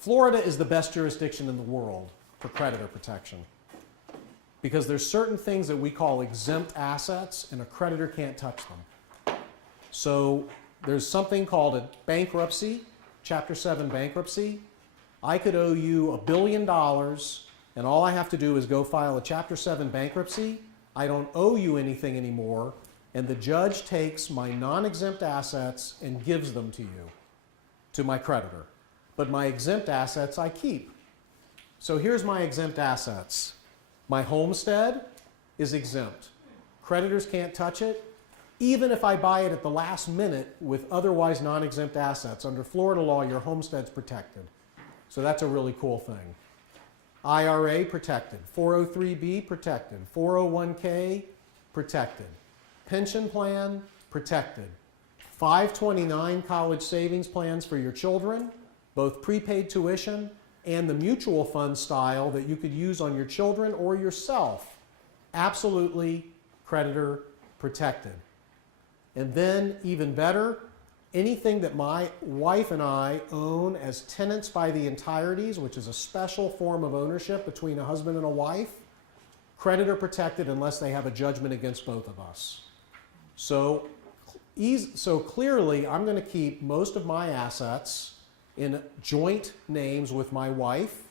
Florida is the best jurisdiction in the world for creditor protection because there's certain things that we call exempt assets and a creditor can't touch them. So there's something called a bankruptcy, Chapter 7 bankruptcy. I could owe you $1 billion and all I have to do is go file a Chapter 7 bankruptcy. I don't owe you anything anymore, and the judge takes my non-exempt assets and gives them to you, to my creditor. But my exempt assets I keep. So here's my exempt assets. My homestead is exempt. Creditors can't touch it. Even if I buy it at the last minute with otherwise non-exempt assets, under Florida law, your homestead's protected. So that's a really cool thing. IRA protected, 403B protected, 401k protected, pension plan protected, 529 college savings plans for your children, both prepaid tuition and the mutual fund style that you could use on your children or yourself. Absolutely creditor protected. And then, even better, anything that my wife and I own as tenants by the entireties, which is a special form of ownership between a husband and a wife, creditor protected unless they have a judgment against both of us. So clearly, I'm going to keep most of my assets in joint names with my wife,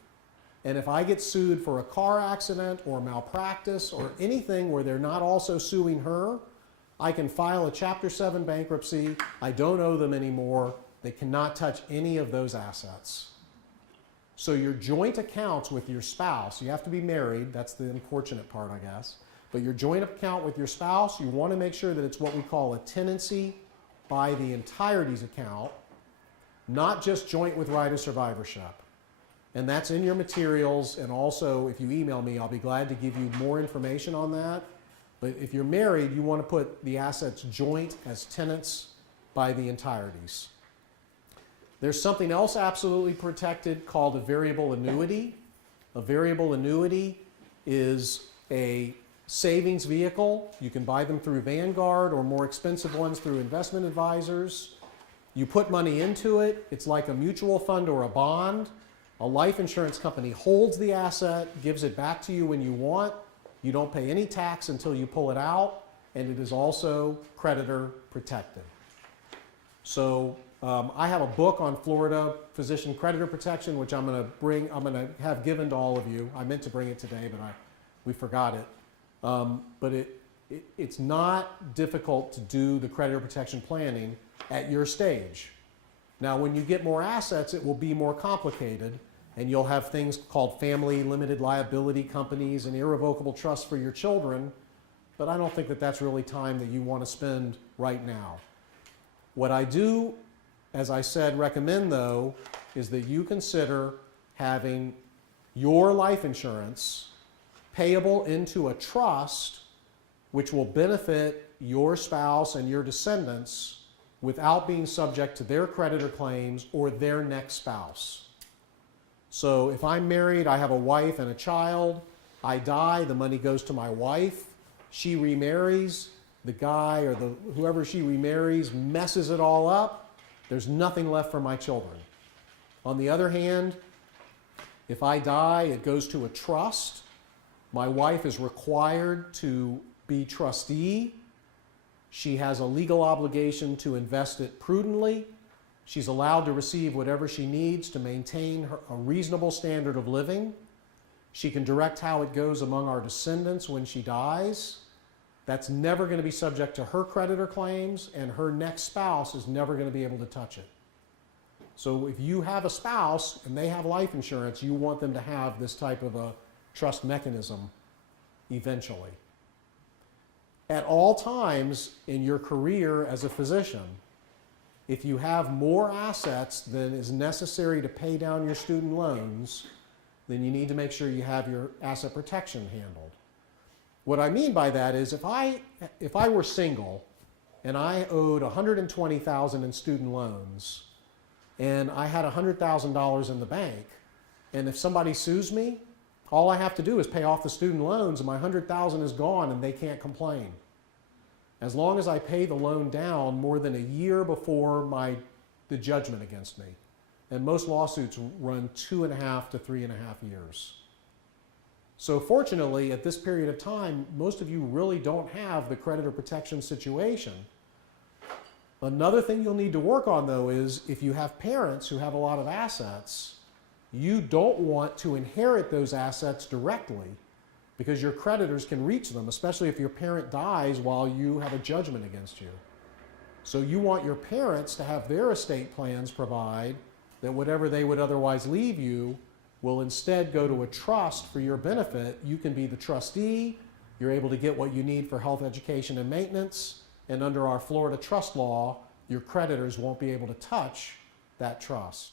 and if I get sued for a car accident or malpractice or anything where they're not also suing her, I can file a Chapter 7 bankruptcy. I don't owe them anymore. They cannot touch any of those assets. So your joint accounts with your spouse, you have to be married, that's the unfortunate part, I guess, but your joint account with your spouse, you want to make sure that it's what we call a tenancy by the entireties account, not just joint with right of survivorship. And that's in your materials, and also if you email me, I'll be glad to give you more information on that. But if you're married, you want to put the assets joint as tenants by the entireties. There's something else absolutely protected called a variable annuity. A variable annuity is a savings vehicle. You can buy them through Vanguard or more expensive ones through investment advisors. You put money into it. It's like a mutual fund or a bond. A life insurance company holds the asset, gives it back to you when you want. You don't pay any tax until you pull it out, and it is also creditor protected. So I have a book on Florida physician creditor protection, which I'm going to have given to all of you. I meant to bring it today, but we forgot it. But it's not difficult to do the creditor protection planning at your stage. Now, when you get more assets, it will be more complicated, and you'll have things called family limited liability companies and irrevocable trusts for your children, but I don't think that that's really time that you want to spend right now. What I do, as I said, recommend though, is that you consider having your life insurance payable into a trust which will benefit your spouse and your descendants without being subject to their creditor claims or their next spouse. So if I'm married, I have a wife and a child, I die, the money goes to my wife, she remarries, the guy or whoever she remarries messes it all up, there's nothing left for my children. On the other hand, if I die, it goes to a trust. My wife is required to be trustee. She has a legal obligation to invest it prudently. She's allowed to receive whatever she needs to maintain a reasonable standard of living. She can direct how it goes among our descendants when she dies. That's never going to be subject to her creditor claims, and her next spouse is never going to be able to touch it. So if you have a spouse and they have life insurance, you want them to have this type of a trust mechanism eventually. At all times in your career as a physician, if you have more assets than is necessary to pay down your student loans, then you need to make sure you have your asset protection handled. What I mean by that is if I were single and I owed $120,000 in student loans and I had $100,000 in the bank, and if somebody sues me, all I have to do is pay off the student loans and my $100,000 is gone and they can't complain. As long as I pay the loan down more than a year before the judgment against me. and most lawsuits run 2.5 to 3.5 years. So fortunately, at this period of time, most of you really don't have the creditor protection situation. Another thing you'll need to work on, though, is if you have parents who have a lot of assets, you don't want to inherit those assets directly because your creditors can reach them, especially if your parent dies while you have a judgment against you. So you want your parents to have their estate plans provide that whatever they would otherwise leave you will instead go to a trust for your benefit. You can be the trustee, you're able to get what you need for health, education, and maintenance, and under our Florida trust law, your creditors won't be able to touch that trust.